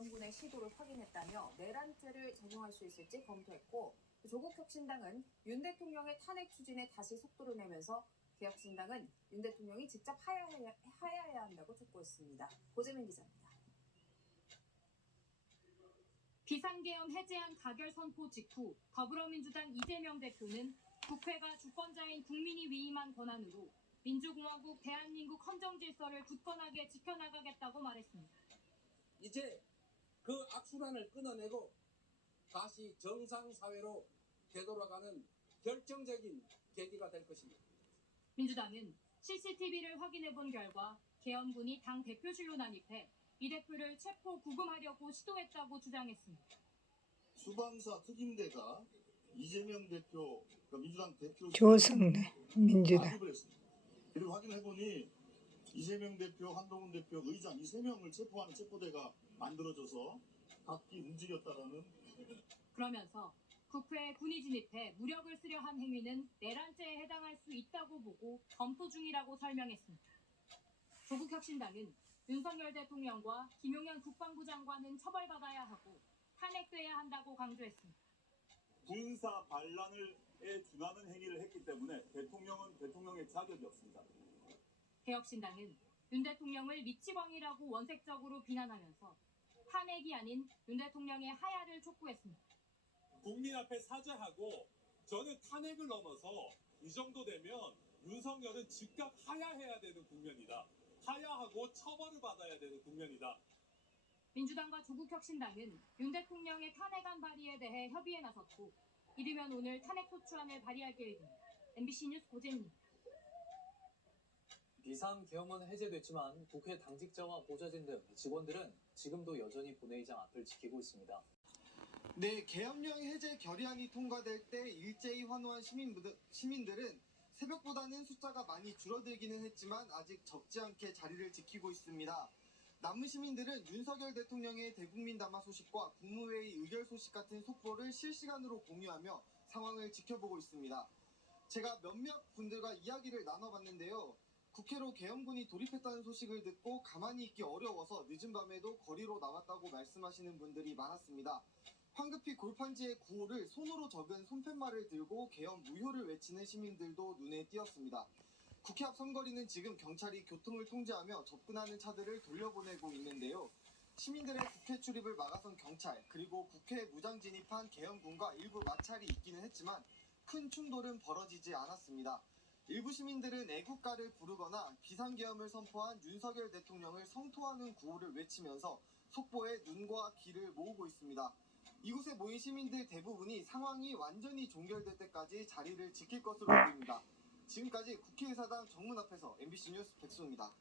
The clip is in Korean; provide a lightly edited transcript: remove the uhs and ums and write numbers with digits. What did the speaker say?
계엄군의 시도를 확인했다며 내란죄를 적용할 수 있을지 검토했고, 조국혁신당은 윤 대통령의 탄핵 추진에 다시 속도를 내면서 개혁신당은 윤 대통령이 직접 하야해야 한다고 촉구했습니다. 고재민 기자입니다. 비상계엄 해제안 가결 선포 직후 더불어민주당 이재명 대표는 국회가 주권자인 국민이 위임한 권한으로 민주공화국 대한민국 헌정질서를 굳건하게 지켜나가겠다고 말했습니다. 이제 그 악순환을 끊어내고 다시 정상사회로 되돌아가는 결정적인 계기가 될 것입니다. 민주당은 CCTV를 확인해본 결과 계엄군이 당 대표실로 난입해 이 대표를 체포 구금하려고 시도했다고 주장했습니다. 수방사 특임대가 이재명 대표, 그러니까 민주당 대표 조승래 민주당 난입을 했습니다. 그리고 확인해보니 이재명 대표, 한동훈 대표, 의장 이 세 명을 체포하는 체포대가 만들어져서 각기 움직였다라는. 그러면서 국회에 군이 진입해 무력을 쓰려 한 행위는 내란죄에 해당할 수 있다고 보고 검토 중이라고 설명했습니다. 조국혁신당은 윤석열 대통령과 김용현 국방부 장관은 처벌받아야 하고 탄핵돼야 한다고 강조했습니다. 군사 반란에 준하는 행위를 했기 때문에 대통령은 대통령의 자격이 없습니다. 개혁신당은 윤 대통령을 미치광이라고 원색적으로 비난하면서 탄핵이 아닌 윤 대통령의 하야를 촉구했습니다. 국민 앞에 사죄하고 저는 탄핵을 넘어서 이 정도 되면 윤석열은 즉각 하야해야 되는 국면이다. 하야하고 처벌을 받아야 되는 국면이다. 민주당과 조국혁신당은 윤 대통령의 탄핵안 발의에 대해 협의에 나섰고 이르면 오늘 탄핵 소추안을 발의할 계획입니다. MBC 뉴스 고재민입니다. 비상계엄은 해제됐지만 국회 당직자와 보좌진 등 직원들은 지금도 여전히 본회의장 앞을 지키고 있습니다. 네, 계엄령 해제 결의안이 통과될 때 일제히 환호한 시민들은 새벽보다는 숫자가 많이 줄어들기는 했지만 아직 적지 않게 자리를 지키고 있습니다. 남은 시민들은 윤석열 대통령의 대국민 담화 소식과 국무회의 의결 소식 같은 속보를 실시간으로 공유하며 상황을 지켜보고 있습니다. 제가 몇몇 분들과 이야기를 나눠봤는데요. 국회로 계엄군이 돌입했다는 소식을 듣고 가만히 있기 어려워서 늦은 밤에도 거리로 나왔다고 말씀하시는 분들이 많았습니다. 황급히 골판지의 구호를 손으로 적은 손팻말을 들고 계엄 무효를 외치는 시민들도 눈에 띄었습니다. 국회 앞 선거리는 지금 경찰이 교통을 통제하며 접근하는 차들을 돌려보내고 있는데요. 시민들의 국회 출입을 막아선 경찰, 그리고 국회에 무장 진입한 계엄군과 일부 마찰이 있기는 했지만 큰 충돌은 벌어지지 않았습니다. 일부 시민들은 애국가를 부르거나 비상계엄을 선포한 윤석열 대통령을 성토하는 구호를 외치면서 속보에 눈과 귀를 모으고 있습니다. 이곳에 모인 시민들 대부분이 상황이 완전히 종결될 때까지 자리를 지킬 것으로 보입니다. 지금까지 국회의사당 정문 앞에서 MBC 뉴스 백수입니다.